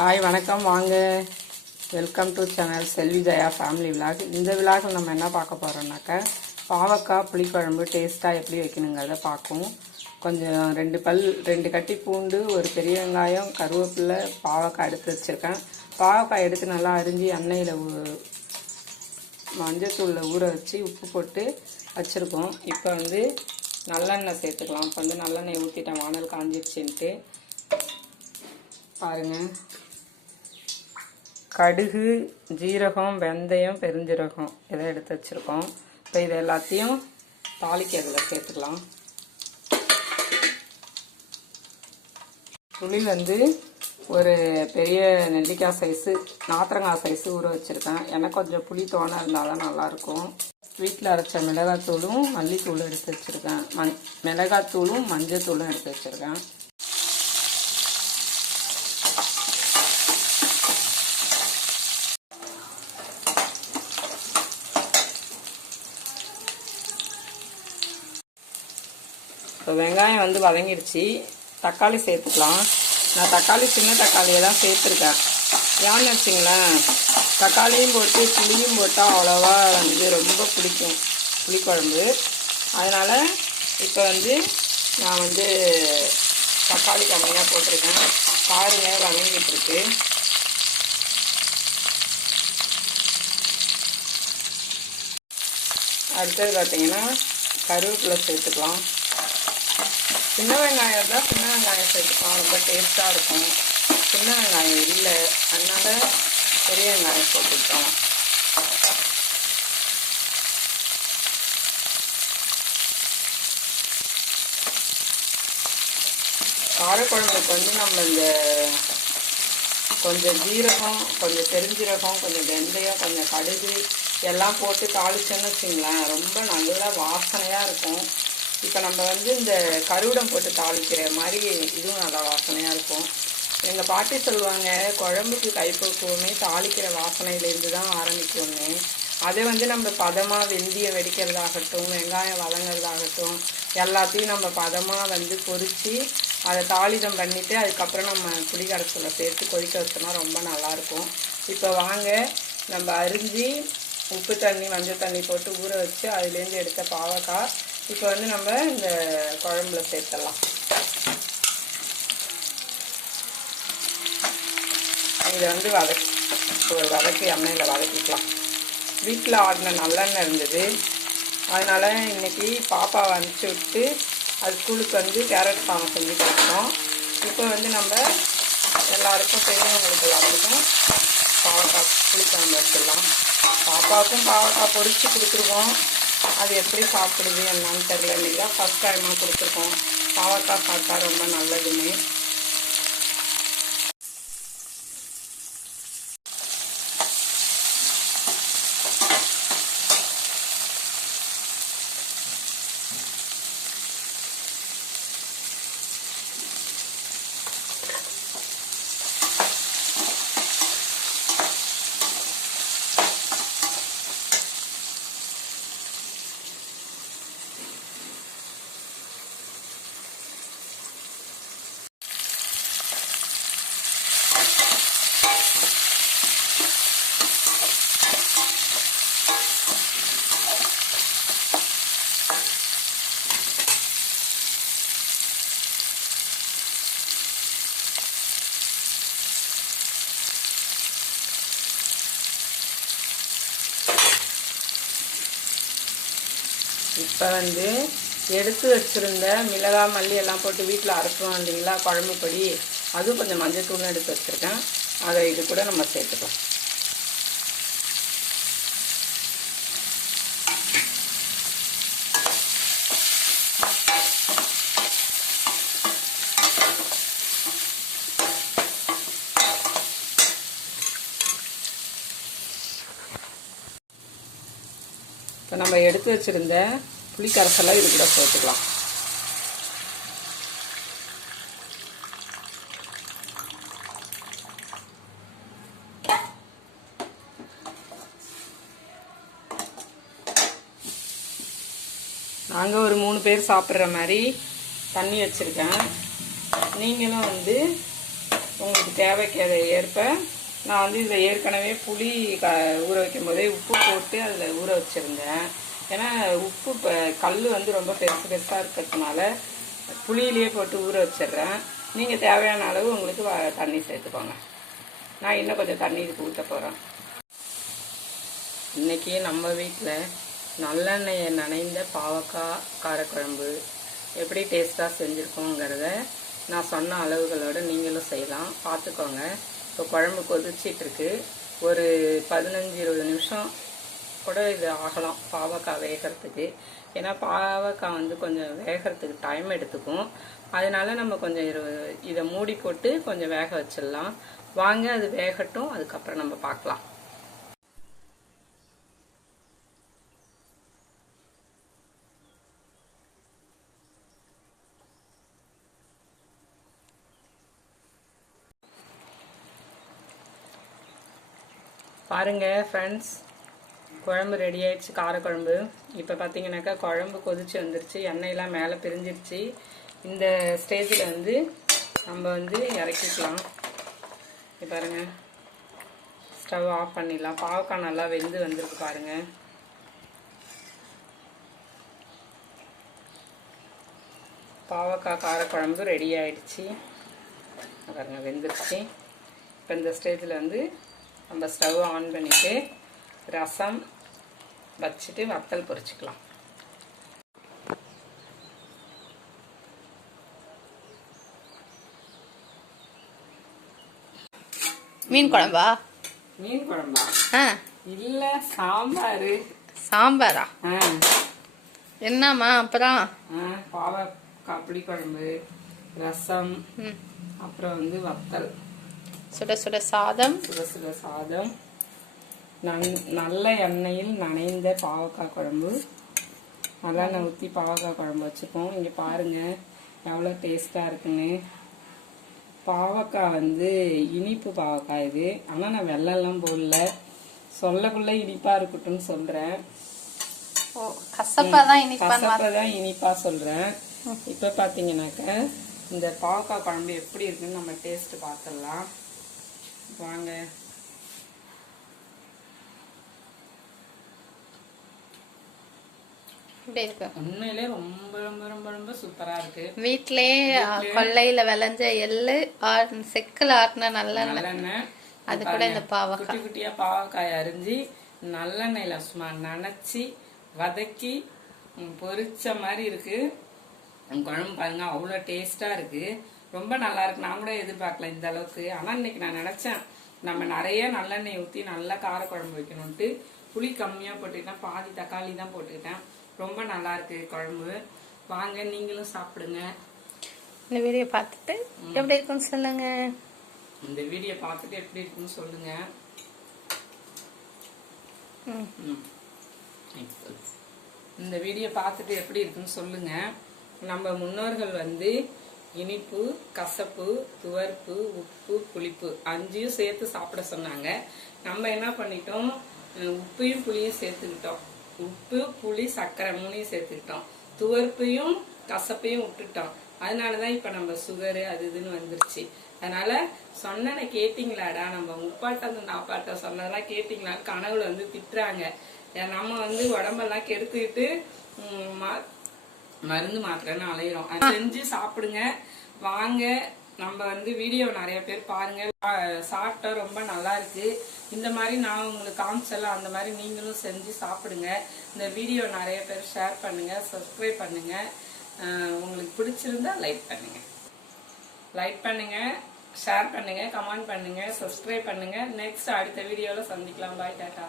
Hi வணக்கம் வாங்க. Welcome to channel Selvi Jaya family vlog. இந்த விலாகில் நம்ம என்ன பார்க்க போகிறோம்னாக்கா பாவக்காய் புளிக்குழம்பு டேஸ்ட்டாக எப்படி வைக்கணுங்கிறத பார்க்கும். கொஞ்சம் 2 கட்டி பூண்டு, ஒரு பெரிய வெங்காயம், கருவேப்பிலை, பாவக்காய் எடுத்து வச்சுருக்கேன். பாவக்காய் எடுத்து நல்லா அரிஞ்சு எண்ணெயில் மஞ்சத்தூளில் ஊற வச்சு உப்பு போட்டு வச்சுருக்கோம். இப்போ நல்லெண்ணெய் சேர்த்துக்கலாம். இப்போ நல்லெண்ணெய் ஊற்றிட்டேன், வானல் காஞ்சிடுச்சுன்ட்டு. பாருங்கள், கடுகு, ஜீரகம், வெந்தயம், பெருஞ்சீரகம் இதை எடுத்து வச்சுருக்கோம். இப்போ இது எல்லாத்தையும் தாளிக்கிறதுல சேர்த்துக்கலாம். புளி ஒரு பெரிய நெல்லிக்காய் சைஸு, நாத்திரங்காய் சைஸு ஊற வச்சுருக்கேன். எனக்கு கொஞ்சம் புளி தோணை இருந்தால் தான் நல்லாயிருக்கும். வீட்டில் அரைச்ச மிளகாத்தூளும் மல்லித்தூளும் எடுத்து வச்சுருக்கேன். மிளகாத்தூளும் மஞ்சத்தூளும் எடுத்து வச்சுருக்கேன். இப்போ வெங்காயம் வதங்கிடுச்சு. தக்காளி சேர்த்துக்கலாம். நான் தக்காளி சின்ன தக்காளியை தான் சேர்த்துருக்கேன். ஏன்னு வச்சிங்களேன், தக்காளியும் போட்டு புளியும் போட்டால் அவ்வளோவா ரொம்ப பிடிக்கும் புளிக்குழம்பு. அதனால் இப்போ நான் தக்காளி கம்மியாக போட்டிருக்கேன். பாருங்கள், வதங்கிட்டுருக்கு. அடுத்தது பார்த்திங்கன்னா கருவேப்பிலை சேர்த்துக்கலாம். சின்ன வெங்காயம் தான், சின்ன வெங்காயம் சேர்த்துக்கலாம், ரொம்ப டேஸ்ட்டாக இருக்கும். சின்ன வெங்காயம் இல்லை, அதனால் பெரிய வெங்காயம் போட்டுக்கிட்டோம். காரக்குழம்புக்கு நம்ம கொஞ்சம் ஜீரகம், கொஞ்சம் பெருஞ்சீரகம், கொஞ்சம் வெந்தயம், கொஞ்சம் கடுகு எல்லாம் போட்டு தாளிச்சோன்னு வச்சுங்களேன், ரொம்ப நல்லா வாசனையாக இருக்கும். இப்போ நம்ம இந்த கருவிடம் போட்டு தாளிக்கிற மாதிரி இதுவும் நல்லா வாசனையாக இருக்கும். எங்கள் பாட்டி சொல்லுவாங்க, குழம்புக்கு கைப்பக்குவமே தாளிக்கிற வாசனையிலேருந்து தான் ஆரம்பிக்கும்னு. அதை நம்ம பதமாக வெந்தயம் வெடிக்கிறதாகட்டும், வெங்காயம் வதங்கிறதாகட்டும், எல்லாத்தையும் நம்ம பதமாக பொரித்து அதை தாளிதம் பண்ணிவிட்டு அதுக்கப்புறம் நம்ம புளி கரைசலை சேர்த்து கொதிக்க வச்சோம்னா ரொம்ப நல்லாயிருக்கும். இப்போ வாங்க, நம்ம அரிஞ்சு உப்பு தண்ணி, மஞ்சள் தண்ணி போட்டு ஊற வச்சு அதுலேருந்து எடுத்த பாவக்காய் இப்போ நம்ம இந்த குழம்புல சேர்த்துடலாம். இதை ஒரு வதக்கி எண்ணெயில் வதக்கிக்கலாம். வீட்டில் ஆடின நல்லெண்ணெய் இருந்தது, அதனால் இன்றைக்கி பாப்பாவை அனுப்பிச்சி விட்டு அது ஸ்கூலுக்கு கேரட் சாதம் செஞ்சு கொடுத்தோம். இப்போ நம்ம எல்லாருக்கும், பெரியவங்களுக்கு எல்லாருக்கும் பாவக்காய் புளிக்குழம்பு வச்சிடலாம். பாப்பாவுக்கும் பாவக்காய் பொரித்து கொடுத்துருக்கோம். அது எப்படி சாப்பிடுது என்னன்னு தெரியல. இன்றைக்கி தான் ஃபஸ்ட் டைமாக கொடுத்துருக்கோம். பாவக்காய் சாப்பிட்டா ரொம்ப நல்லதுன்னு. இப்போ எடுத்து வச்சுருந்த மிளகாய், மல்லி எல்லாம் போட்டு வீட்டில் அரைப்போம் இல்லைங்களா குழம்பு பொடி, அதுவும் கொஞ்சம் மஞ்சள் தூளும் எடுத்து வச்சுருக்கேன். அதை இது கூட நம்ம சேர்த்துக்கலாம். இப்போ நம்ம எடுத்து வச்சுருந்த புளி கரைசலை இது கூட சேர்த்துக்கலாம். நாங்கள் ஒரு 3 பேர் சாப்பிட்ற மாதிரி தண்ணி வச்சுருக்கேன். நீங்களும் உங்களுக்கு தேவைக்கு ஏற்ப நான் வந்து இதில் ஏற்கனவே புளி ஊற வைக்கும் போதே உப்பு போட்டு அதில் ஊற வச்சுருந்தேன். ஏன்னா உப்பு இப்போ கல் வந்து ரொம்ப பெருசு பெருசாக இருக்கிறதுனால புளியிலேயே போட்டு ஊற வச்சிடுறேன். நீங்கள் தேவையான அளவு உங்களுக்கு தண்ணி சேர்த்துக்கோங்க. நான் இன்னும் கொஞ்சம் தண்ணி இதுக்கு ஊற்ற போகிறேன். இன்றைக்கி நம்ம வீட்டில் நல்லெண்ணெயை நனைந்த பாவக்காய் காரக்குழம்பு எப்படி டேஸ்ட்டாக செஞ்சுருக்கோங்கிறத நான் சொன்ன அளவுகளோடு நீங்களும் செய்யலாம், பார்த்துக்கோங்க. இப்போ குழம்பு கொதிச்சிட்ருக்கு. ஒரு 15-20 நிமிஷம் கூட இது ஆகலாம் பாவக்காய் வேகிறதுக்கு. ஏன்னா பாவக்காய் வந்து கொஞ்சம் வேகிறதுக்கு டைம் எடுத்துக்கும். அதனால நம்ம கொஞ்சம் இதை மூடி போட்டு கொஞ்சம் வேக வச்சிடலாம். வாங்க அது வேகட்டும், அதுக்கப்புறம் நம்ம பார்க்கலாம். பாருங்க ஃப்ரெண்ட்ஸ், குழம்பு ரெடி ஆயிடுச்சு, காரக்குழம்பு. இப்போ பார்த்தீங்கன்னாக்கா குழம்பு கொதிச்சு வந்துருச்சு, எண்ணெயெல்லாம் மேலே பிரிஞ்சிருச்சு. இந்த ஸ்டேஜில் வந்து நம்ம வந்து இறக்கிக்கலாம். இப்போ பாருங்க, ஸ்டவ் ஆஃப் பண்ணிடலாம். பாவக்காய் நல்லா வெந்து வந்திருக்கு பாருங்க. பாவக்காய் காரக்குழம்பு ரெடி ஆயிடுச்சு பாருங்க, வெந்துருச்சு. இப்போ இந்த ஸ்டேஜில் வந்து நம்ம ஸ்டவ் ஆன் பண்ணிவிட்டு ரசம் வச்சுட்டு வத்தல் பொரிச்சுக்கலாம். மீன் குழம்பா? மீன் குழம்பா? இல்ல, சாம்பார். சாம்பாரா? என்னம்மா அப்புறம்? பாவக்காய் புளி குழம்பு, ரசம், அப்புறம் வந்து வத்தல், சுட சுட சாதம். சுட சுட சாதம், நல்ல எண்ணெயில் நனைந்த பாவக்காய் குழம்பு. நல்லெண்ணெய் ஊற்றி பாவக்காய் குழம்பு வச்சுப்போம். இங்கே பாருங்கள் எவ்வளோ டேஸ்ட்டாக இருக்குன்னு. பாவக்காய் வந்து இனிப்பு பாவக்காய் இது. ஆனால் நான் வெள்ளெல்லாம் போடல, சொல்லக்குள்ள இனிப்பாக இருக்கட்டும்னு சொல்கிறேன். கசப்பாதான் இனிப்பாக சொல்கிறேன். இப்போ பார்த்தீங்கன்னாக்க இந்த பாவக்காய் குழம்பு எப்படி இருக்குன்னு நம்ம டேஸ்ட் பார்த்துடலாம். வாங்க. உண்மையிலே ரொம்ப ரொம்ப ரொம்ப ரொம்ப சூப்பரா இருக்கு. வீட்லயே கொல்லையில விளைஞ்ச எள்ளு செக்கல் ஆட்டின நல்லெண்ணெய், அது கூட இந்த பாவக்காய் குட்டி குட்டியா பாவக்காய் அரிஞ்சு நல்லெண்ணெயில சும்மா நனைச்சி வதக்கி பொரிச்ச மாதிரி இருக்கு. குழம்பு பாருங்க, அவ்வளோ டேஸ்டா இருக்கு, ரொம்ப நல்லா இருக்கு. நான் கூட எதிர்பார்க்கல இந்த அளவுக்கு. ஆனா இன்னைக்கு நான் நினைச்சேன் நம்ம நிறைய நல்லெண்ணெய் ஊற்றி நல்லா காரக்குழம்பு வைக்கணும்ட்டு புளி கம்மியா போட்டுக்கிட்டேன், பாதி தக்காளி தான் போட்டுக்கிட்டேன். ரொம்ப நல்லா இருக்கு குழம்பு. வாங்க நீங்களும் சாப்பிடுங்க. இந்த வீடியோ பார்த்துட்டு எப்படி இருக்குன்னு சொல்லுங்க. இந்த வீடியோ பார்த்துட்டு எப்படி இருக்குன்னு சொல்லுங்க. இந்த வீடியோ பார்த்துட்டு எப்படி இருக்குன்னு சொல்லுங்க. நம்ம முன்னோர்கள் வந்து இனிப்பு, கசப்பு, துவர்ப்பு, உப்பு, புளிப்பு 5 சேர்த்து சாப்பிட சொன்னாங்க. நம்ம என்ன பண்ணிட்டோம், உப்பையும் புளியும் சேர்த்துக்கிட்டோம். உப்பு, புளி, சர்க்கரை 3 சேர்த்துக்கிட்டோம். துவர்ப்பையும் கசப்பையும் விட்டுட்டோம். அதனாலதான் இப்ப நம்ம சுகரு அது இதுன்னு வந்துருச்சு. அதனால சொன்ன கேட்டீங்களாடா, நம்ம முப்பாட்டம் நாப்பாட்டம் சொன்னதெல்லாம் கேட்டீங்களான்னு கனவுல வந்து திட்டுறாங்க. நம்ம வந்து உடம்பெல்லாம் கெடுத்துக்கிட்டு மருந்து மாத்திரன்னு அலையிறோம். செஞ்சு சாப்பிடுங்க வாங்க. நம்ம வந்து வீடியோ நிறைய பேர் பாருங்க, சாப்பிட்டா ரொம்ப நல்லா இருக்கு. இந்த மாதிரி நான் உங்களுக்கு காமிச்சலாம், அந்த மாதிரி நீங்களும் செஞ்சு சாப்பிடுங்க. இந்த வீடியோ நிறைய பேர் ஷேர் பண்ணுங்க, சப்ஸ்கிரைப் பண்ணுங்க. உங்களுக்கு பிடிச்சிருந்தா லைக் பண்ணுங்க, ஷேர் பண்ணுங்க, கமெண்ட் பண்ணுங்க, சப்ஸ்கிரைப் பண்ணுங்க. நெக்ஸ்ட் அடுத்த வீடியோல சந்திக்கலாம். பாய், டாடா.